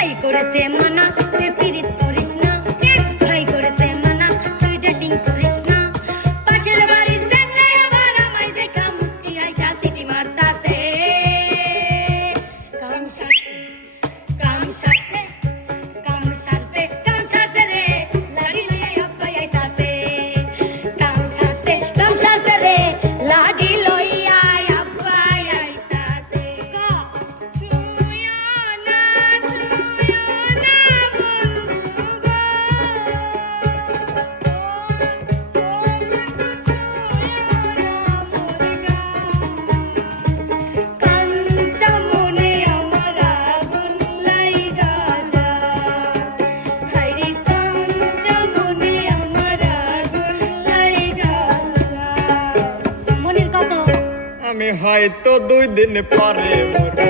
rey con হায় তো দুই দিন পরে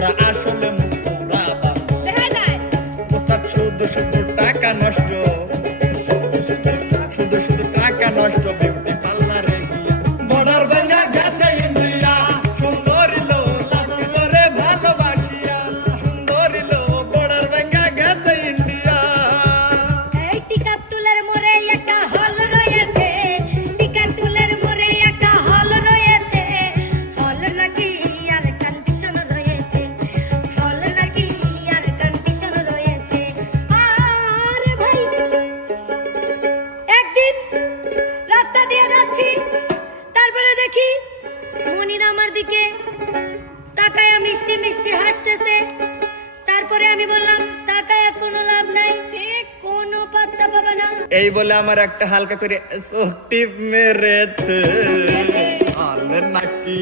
But I আমি বললাম তাকায়া কোনো লাভ নাই কোনো পাত্তা পাবে না। এই বলে আমার একটা হালকা করে টিপ মেরেছে। নাকি